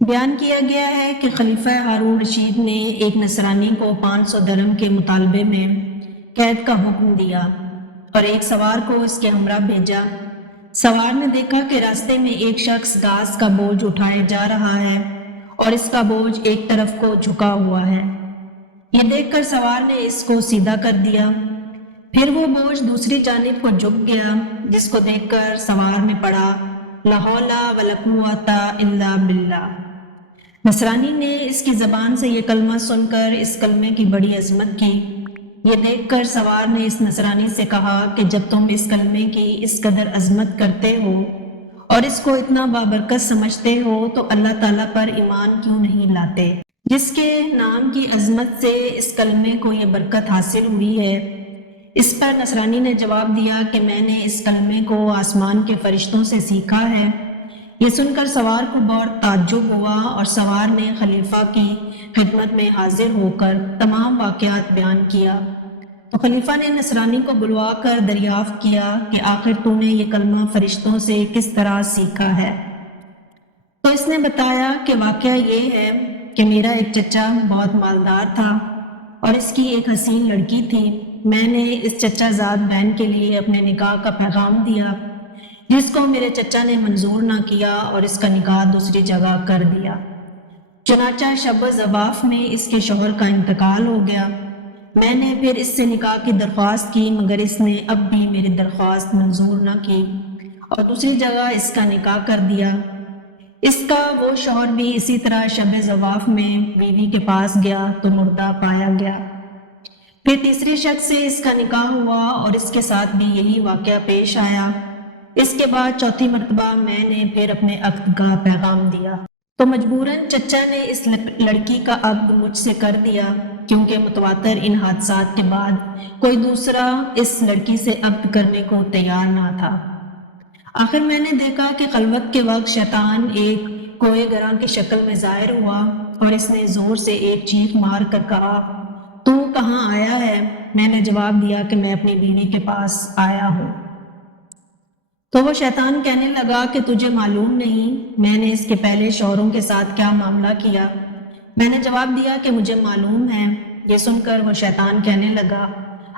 بیان کیا گیا ہے کہ خلیفہ ہارون رشید نے ایک نصرانی کو 500 درہم کے مطالبے میں قید کا حکم دیا اور ایک سوار کو اس کے ہمراہ بھیجا۔ سوار نے دیکھا کہ راستے میں ایک شخص گھاس کا بوجھ اٹھائے جا رہا ہے اور اس کا بوجھ ایک طرف کو جھکا ہوا ہے۔ یہ دیکھ کر سوار نے اس کو سیدھا کر دیا۔ پھر وہ بوجھ دوسری جانب کو جھک گیا، جس کو دیکھ کر سوار نے پڑھا لا حول ولا قوۃ الا باللہ۔ نصرانی نے اس کی زبان سے یہ کلمہ سن کر اس کلمے کی بڑی عظمت کی۔ یہ دیکھ کر سوار نے اس نصرانی سے کہا کہ جب تم اس کلمے کی اس قدر عظمت کرتے ہو اور اس کو اتنا بابرکت سمجھتے ہو تو اللہ تعالیٰ پر ایمان کیوں نہیں لاتے، جس کے نام کی عظمت سے اس کلمے کو یہ برکت حاصل ہوئی ہے۔ اس پر نصرانی نے جواب دیا کہ میں نے اس کلمے کو آسمان کے فرشتوں سے سیکھا ہے۔ یہ سن کر سوار کو بہت تعجب ہوا اور سوار نے خلیفہ کی خدمت میں حاضر ہو کر تمام واقعات بیان کیا۔ تو خلیفہ نے نصرانی کو بلوا کر دریافت کیا کہ آخر تو نے یہ کلمہ فرشتوں سے کس طرح سیکھا ہے؟ تو اس نے بتایا کہ واقعہ یہ ہے کہ میرا ایک چچا بہت مالدار تھا اور اس کی ایک حسین لڑکی تھی۔ میں نے اس چچا زاد بہن کے لیے اپنے نکاح کا پیغام دیا، جس کو میرے چچا نے منظور نہ کیا اور اس کا نکاح دوسری جگہ کر دیا۔ چنانچہ شب زواف میں اس کے شوہر کا انتقال ہو گیا۔ میں نے پھر اس سے نکاح کی درخواست کی، مگر اس نے اب بھی میری درخواست منظور نہ کی اور دوسری جگہ اس کا نکاح کر دیا۔ اس کا وہ شوہر بھی اسی طرح شب زواف میں بیوی کے پاس گیا تو مردہ پایا گیا۔ پھر تیسری شخص سے اس کا نکاح ہوا اور اس کے ساتھ بھی یہی واقعہ پیش آیا۔ اس کے بعد چوتھی مرتبہ میں نے پھر اپنے عقد کا پیغام دیا تو مجبوراً چچا نے اس لڑکی کا عقد مجھ سے کر دیا، کیونکہ متواتر ان حادثات کے بعد کوئی دوسرا اس لڑکی سے عقد کرنے کو تیار نہ تھا۔ آخر میں نے دیکھا کہ خلوت کے وقت شیطان ایک کوئے گراں کی شکل میں ظاہر ہوا اور اس نے زور سے ایک چیخ مار کر کہا، تو کہاں آیا ہے؟ میں نے جواب دیا کہ میں اپنی بیوی کے پاس آیا ہوں۔ تو وہ شیطان کہنے لگا کہ تجھے معلوم نہیں میں نے اس کے پہلے شوہروں کے ساتھ کیا معاملہ کیا؟ میں نے جواب دیا کہ مجھے معلوم ہے۔ یہ سن کر وہ شیطان کہنے لگا،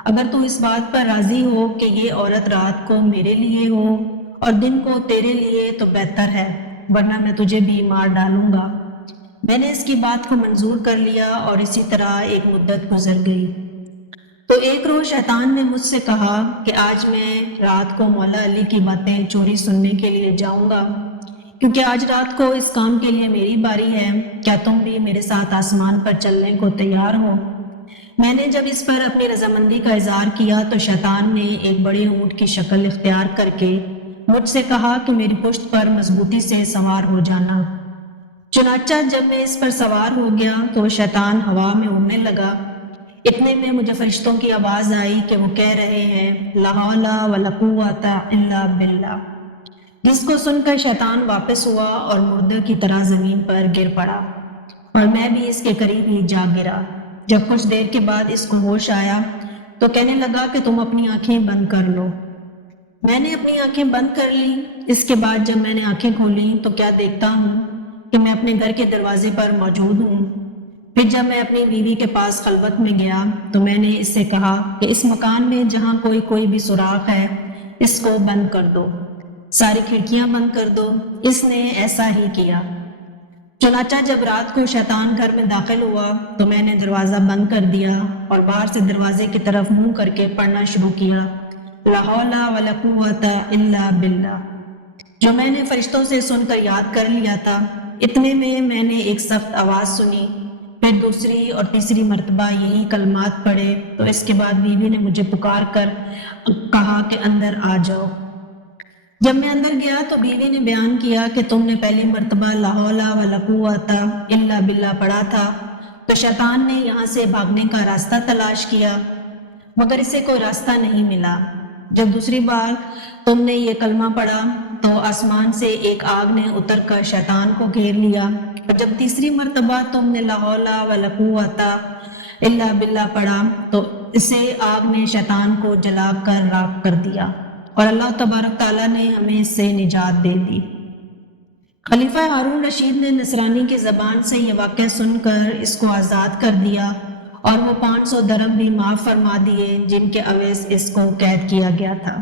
اگر تو اس بات پر راضی ہو کہ یہ عورت رات کو میرے لیے ہو اور دن کو تیرے لیے تو بہتر ہے، ورنہ میں تجھے بھی مار ڈالوں گا۔ میں نے اس کی بات کو منظور کر لیا اور اسی طرح ایک مدت گزر گئی۔ تو ایک روز شیطان نے مجھ سے کہا کہ آج میں رات کو مولا علی کی باتیں چوری سننے کے لیے جاؤں گا، کیونکہ آج رات کو اس کام کے لیے میری باری ہے۔ کیا تم بھی میرے ساتھ آسمان پر چلنے کو تیار ہو؟ میں نے جب اس پر اپنی رضامندی کا اظہار کیا تو شیطان نے ایک بڑے اونٹ کی شکل اختیار کر کے مجھ سے کہا کہ میری پشت پر مضبوطی سے سوار ہو جانا۔ چنانچہ جب میں اس پر سوار ہو گیا تو وہ شیطان ہوا میں اڑنے لگا۔ اتنے میں مجھے فرشتوں کی آواز آئی کہ وہ کہہ رہے ہیں لا حول ولا قوۃ الا باللہ، جس کو سن کر شیطان واپس ہوا اور مردہ کی طرح زمین پر گر پڑا اور میں بھی اس کے قریب ہی جا گرا۔ جب کچھ دیر کے بعد اس کو ہوش آیا تو کہنے لگا کہ تم اپنی آنکھیں بند کر لو۔ میں نے اپنی آنکھیں بند کر لی۔ اس کے بعد جب میں نے آنکھیں کھولیں تو کیا دیکھتا ہوں کہ میں اپنے گھر کے دروازے پر موجود ہوں۔ پھر جب میں اپنی بیوی کے پاس خلوت میں گیا تو میں نے اس سے کہا کہ اس مکان میں جہاں کوئی بھی سوراخ ہے اس کو بند کر دو، ساری کھڑکیاں بند کر دو۔ اس نے ایسا ہی کیا۔ چنانچہ جب رات کو شیطان گھر میں داخل ہوا تو میں نے دروازہ بند کر دیا اور باہر سے دروازے کی طرف منہ کر کے پڑھنا شروع کیا لا حول ولا قوۃ الا باللہ، جو میں نے فرشتوں سے سن کر یاد کر لیا تھا۔ اتنے میں نے ایک سخت آواز سنی، پھر دوسری اور تیسری مرتبہ یہی کلمات پڑھے تو اس کے بعد بیوی نے مجھے پکار کر کہا کہ اندر آ جاؤ۔ جب میں اندر گیا تو بیوی نے بیان کیا کہ تم نے پہلی مرتبہ لا حول ولا قوۃ الا باللہ پڑھا تھا تو شیطان نے یہاں سے بھاگنے کا راستہ تلاش کیا، مگر اسے کوئی راستہ نہیں ملا۔ جب دوسری بار تم نے یہ کلمہ پڑھا تو آسمان سے ایک آگ نے اتر کر شیطان کو گھیر لیا، اور جب تیسری مرتبہ تم نے لا حول ولا قوۃ الا باللہ پڑھا تو اسے آگ نے شیطان کو جلا کر راکھ کر دیا، اور اللہ تبارک تعالیٰ نے ہمیں اس سے نجات دے دی۔ خلیفہ ہارون رشید نے نصرانی کی زبان سے یہ واقعہ سن کر اس کو آزاد کر دیا اور وہ 500 درہم بھی معاف فرما دیے جن کے عوض اس کو قید کیا گیا تھا۔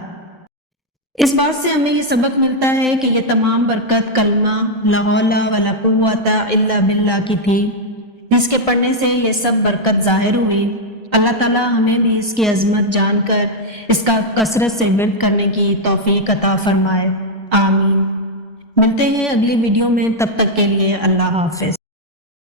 اس بات سے ہمیں یہ سبق ملتا ہے کہ یہ تمام برکت کلمہ لا حول ولا قوت الا باللہ کی تھی، جس کے پڑھنے سے یہ سب برکت ظاہر ہوئی۔ اللہ تعالیٰ ہمیں بھی اس کی عظمت جان کر اس کا کثرت سے ورد کرنے کی توفیق عطا فرمائے، آمین۔ ملتے ہیں اگلی ویڈیو میں، تب تک کے لیے اللہ حافظ۔